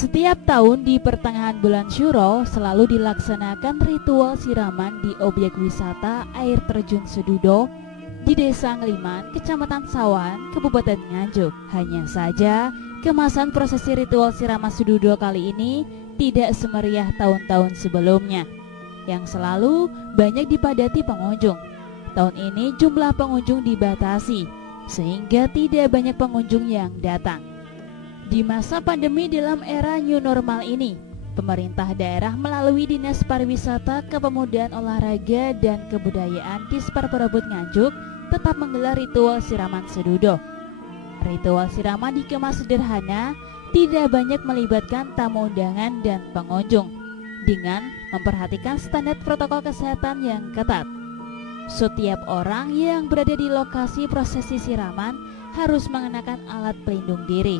Setiap tahun di pertengahan bulan Syuro selalu dilaksanakan ritual siraman di objek wisata air terjun Sedudo di Desa Ngeliman, Kecamatan Sawan, Kabupaten Nganjuk. Hanya saja, kemasan prosesi ritual siraman Sedudo kali ini tidak semeriah tahun-tahun sebelumnya, yang selalu banyak dipadati pengunjung. Tahun ini jumlah pengunjung dibatasi, sehingga tidak banyak pengunjung yang datang. Di masa pandemi dalam era new normal ini, pemerintah daerah melalui Dinas Pariwisata, Kepemudaan, Olahraga, dan Kebudayaan Disparperabot Nganjuk tetap menggelar ritual siraman Sedudo. Ritual siraman dikemas sederhana, tidak banyak melibatkan tamu undangan dan pengunjung, dengan memperhatikan standar protokol kesehatan yang ketat. Setiap orang yang berada di lokasi prosesi siraman harus mengenakan alat pelindung diri.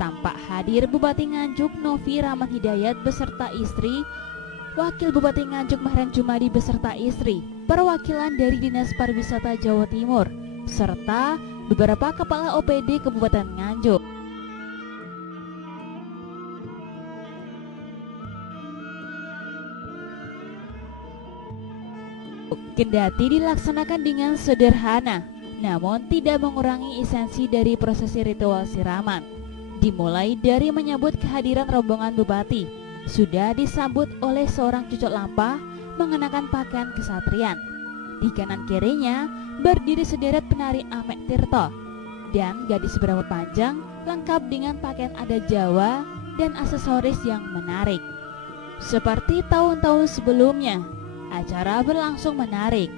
Tampak hadir Bupati Nganjuk Novi Rahman Hidayat beserta istri, Wakil Bupati Nganjuk Mahren Jumadi beserta istri, perwakilan dari Dinas Pariwisata Jawa Timur, serta beberapa kepala OPD Kabupaten Nganjuk. Kendati dilaksanakan dengan sederhana, namun tidak mengurangi esensi dari prosesi ritual siraman. Dimulai dari menyambut kehadiran rombongan bupati, sudah disambut oleh seorang cucok lampah mengenakan pakaian kesatrian. Di kanan kirinya berdiri sederet penari Amek Tirto dan gadis berambut panjang lengkap dengan pakaian adat Jawa dan aksesoris yang menarik. Seperti tahun-tahun sebelumnya, acara berlangsung menarik.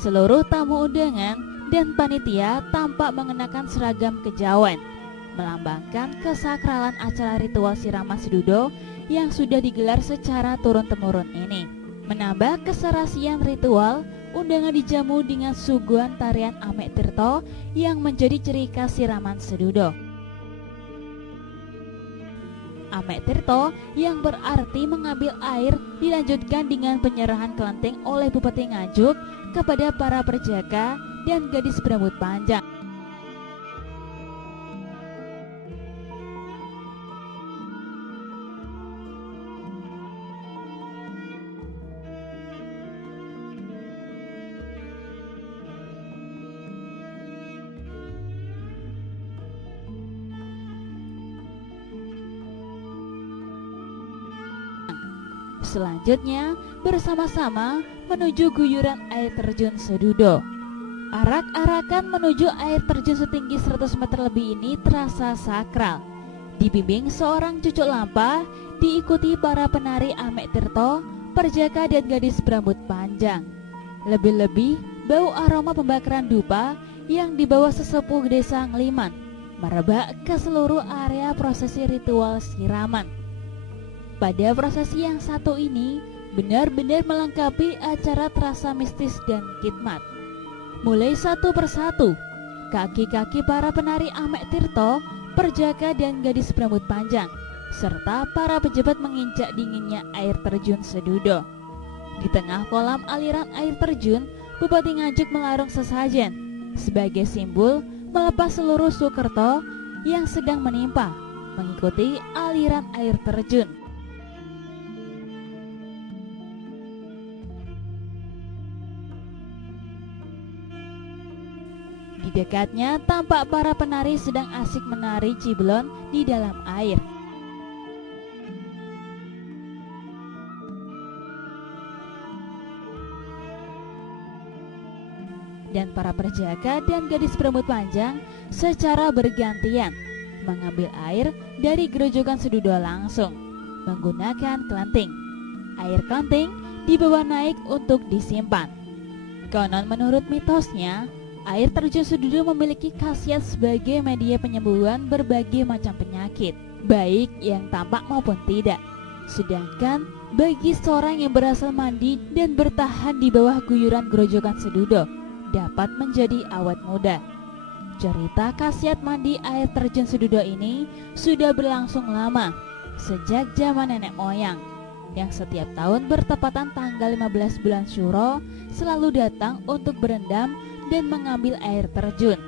Seluruh tamu undangan dan panitia tampak mengenakan seragam kejawen, melambangkan kesakralan acara ritual siraman Sedudo yang sudah digelar secara turun-temurun ini. Menambah keserasian ritual, undangan dijamu dengan suguhan tarian Amek Tirto yang menjadi ciri khas siraman Sedudo. Amek Tirto yang berarti mengambil air dilanjutkan dengan penyerahan kelenteng oleh Bupati Nganjuk kepada para perjaka dan gadis berambut panjang. Selanjutnya bersama-sama menuju guyuran air terjun Sedudo. Arak-arakan menuju air terjun setinggi 100 meter lebih ini terasa sakral. Dibimbing seorang cucuk lampah, diikuti para penari Amek Tirto, perjaka dan gadis berambut panjang. Lebih-lebih bau aroma pembakaran dupa yang dibawa sesepuh Desa Ngeliman merebak ke seluruh area prosesi ritual siraman. Pada prosesi yang satu ini benar-benar melengkapi acara terasa mistis dan khidmat. Mulai satu persatu, kaki-kaki para penari Amek Tirto, perjaka dan gadis berambut panjang, serta para pejabat menginjak dinginnya air terjun Sedudo. Di tengah kolam aliran air terjun, Bupati Nganjuk melarung sesajen sebagai simbol melepas seluruh sukerto yang sedang menimpa mengikuti aliran air terjun. Di dekatnya tampak para penari sedang asik menari ciblon di dalam air. Dan para perjaka dan gadis berambut panjang secara bergantian mengambil air dari gerojokan Sedudo langsung menggunakan kelenting. Air kelenting dibawa naik untuk disimpan. Konon menurut mitosnya, air terjun Sedudo memiliki khasiat sebagai media penyembuhan berbagai macam penyakit, baik yang tampak maupun tidak. Sedangkan bagi seorang yang berasal mandi dan bertahan di bawah guyuran gerojokan Sedudo, dapat menjadi awet muda. Cerita khasiat mandi air terjun Sedudo ini sudah berlangsung lama, sejak zaman nenek moyang. yang setiap tahun bertepatan tanggal 15 bulan Syuro selalu datang untuk berendam dan mengambil air terjun.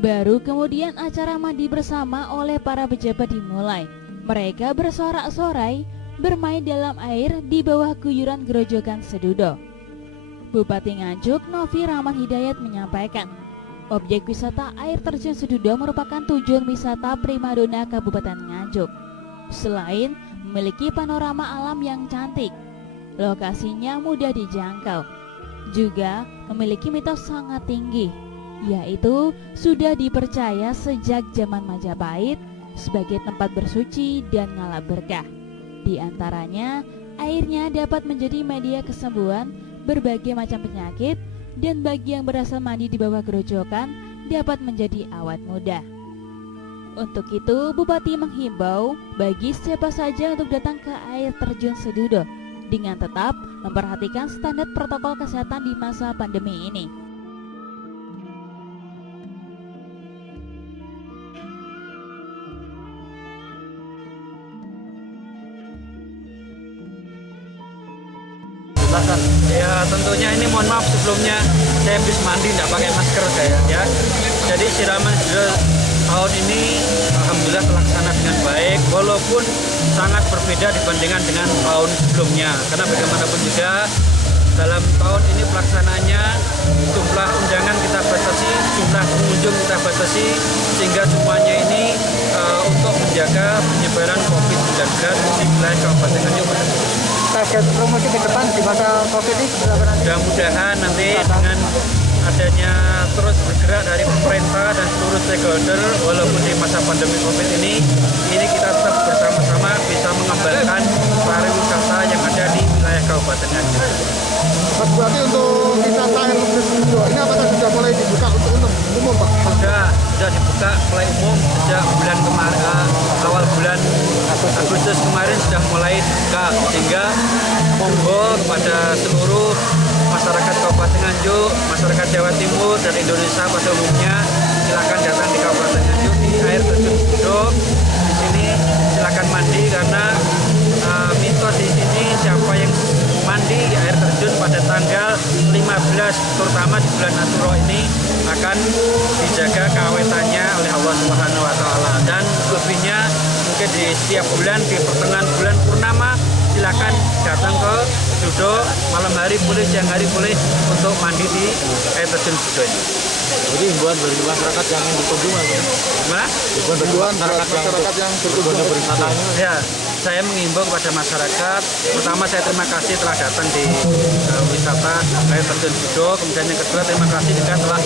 Baru kemudian acara mandi bersama oleh para pejabat dimulai. Mereka bersorak-sorai bermain dalam air di bawah guyuran Grojogan Sedudo. Bupati Nganjuk Novi Rahman Hidayat menyampaikan, objek wisata air terjun Sedudo merupakan tujuan wisata primadona Kabupaten Nganjuk. Selain memiliki panorama alam yang cantik, lokasinya mudah dijangkau, juga memiliki mitos sangat tinggi, yaitu sudah dipercaya sejak zaman Majapahit sebagai tempat bersuci dan ngalap berkah. Di antaranya, airnya dapat menjadi media kesembuhan berbagai macam penyakit, dan bagi yang berasal mandi di bawah gerojokan dapat menjadi awet muda. Untuk itu, Bupati menghimbau bagi siapa saja untuk datang ke air terjun Sedudo dengan tetap memperhatikan standar protokol kesehatan di masa pandemi ini. Ya tentunya ini mohon maaf sebelumnya saya habis mandi tidak pakai masker saya ya. Jadi siraman sudah tahun ini alhamdulillah terlaksana dengan baik walaupun sangat berbeda dibandingkan dengan tahun sebelumnya. Karena bagaimanapun juga dalam tahun ini pelaksanaannya jumlah undangan kita batasi, jumlah pengunjung kita batasi sehingga semuanya ini untuk menjaga penyebaran COVID-19 di wilayah Kabupaten Nganjuk. Target promosi ke depan di masa COVID ini mudah-mudahan nanti dengan adanya terus bergerak dari pemerintah dan seluruh stakeholder walaupun di masa pandemi COVID ini kita tetap bersama-sama bisa mengembangkan pariwisata yang ada di wilayah Kabupaten Nganjuk. Mas Bupati, untuk wisata air terjun Sedudo ini apakah sudah mulai dibuka untuk umum Pak? Sudah dibuka mulai umum sejak bulan kemarin, awal bulan Agustus kemarin sudah mulai dibuka, sehingga monggo kepada seluruh masyarakat Kabupaten Nganjuk, masyarakat Jawa Timur dan Indonesia pada umumnya silakan datang di Kabupaten Nganjuk di air terjun Sedudo. Di sini silakan mandi karena mitos di sini siapa yang mandi di air terjun pada tanggal 15 terutama di bulan Asyura ini akan dijaga keawetannya oleh Allah Subhanahu wa taala, dan lebihnya mungkin di setiap bulan di pertengahan bulan purnama silakan datang ke Sedudo, malam hari boleh, siang hari boleh untuk mandi di air terjun Sedudo ini. Jadi himbauan bagi masyarakat yang berkunjung Gimana? Himbauan masyarakat yang berkunjung berwisata. Ya, saya mengimbau kepada masyarakat. Pertama, saya terima kasih telah datang di wisata air terjun Sedudo. Kemudian yang kedua, terima kasih juga telah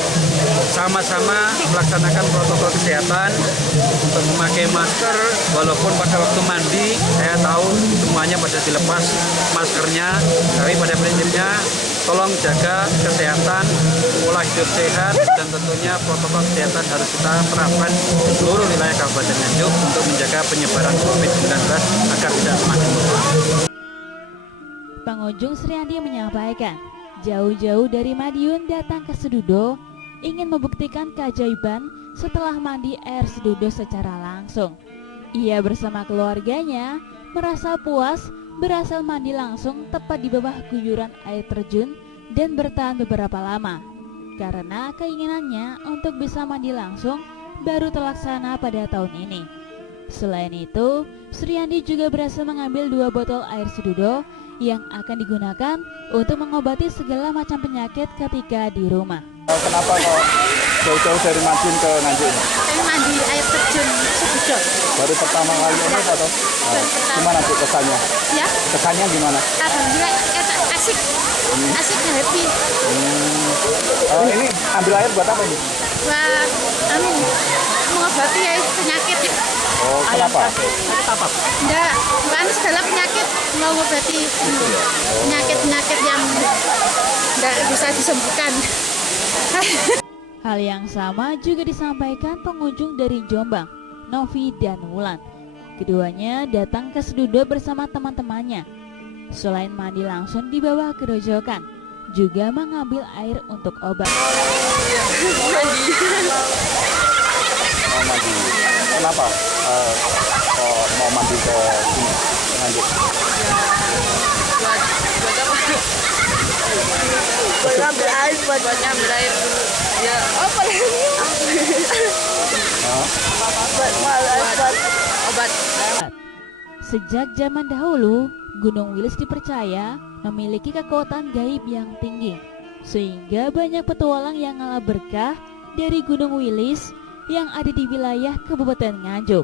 sama-sama melaksanakan protokol kesehatan untuk memakai masker. Walaupun pada waktu mandi, saya tahu semuanya pada dilepas maskernya. Tapi pada prinsipnya, tolong jaga kesehatan, pola hidup sehat, dan tentunya protokol kesehatan harus kita terapkan di seluruh wilayah Kabupaten Nganjuk untuk menjaga penyebaran COVID-19 agar tidak semakin meluas. Pengunjung Sriandi menyampaikan, jauh-jauh dari Madiun datang ke Sedudo ingin membuktikan keajaiban setelah mandi air Sedudo secara langsung. Ia bersama keluarganya merasa puas berhasil mandi langsung tepat di bawah guyuran air terjun dan bertahan beberapa lama karena keinginannya untuk bisa mandi langsung baru terlaksana pada tahun ini. Selain itu, Sriandi juga berhasil mengambil 2 botol air Sedudo yang akan digunakan untuk mengobati segala macam penyakit ketika di rumah. Kenapa kok jauh-jauh dari Madiun ke Nganjuk? Saya mandi air terjun Sedudo. Baru pertama kali ini atau gimana Bu kesannya? Ya, Kesannya gimana? alhamdulillah asik, asik dan happy. Ini ambil air buat apa ini? Wah, mengobati penyakit. Oh, kenapa? Enggak, bukan segala penyakit, mengobati penyakit-penyakit yang enggak bisa disembuhkan. Hal yang sama juga disampaikan pengunjung dari Jombang, Novi dan Wulan. Keduanya datang ke Sedudo bersama teman-temannya. Selain mandi langsung di bawah gerojokan, juga mengambil air untuk obat. Mandi. Kenapa? kok mau mandi ke sini Nganjuk? Buat ngambil air, buat ngambil air. Ya, apa lagi? Buat obat. Sejak zaman dahulu, Gunung Wilis dipercaya memiliki kekuatan gaib yang tinggi, sehingga banyak petualang yang ngalah berkah dari Gunung Wilis yang ada di wilayah Kabupaten Nganjuk.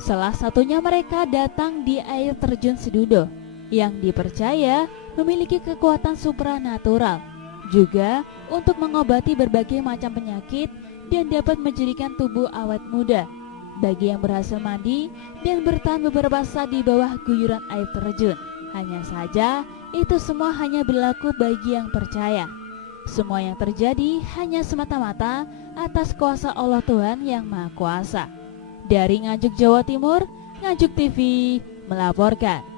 Salah satunya mereka datang di air terjun Sedudo yang dipercaya memiliki kekuatan supranatural, juga untuk mengobati berbagai macam penyakit dan dapat menjadikan tubuh awet muda bagi yang berhasil mandi dan bertahan beberapa saat di bawah guyuran air terjun. Hanya saja, itu semua hanya berlaku bagi yang percaya. Semua yang terjadi hanya semata-mata atas kuasa Allah Tuhan yang Maha Kuasa. Dari Nganjuk, Jawa Timur, Nganjuk TV melaporkan.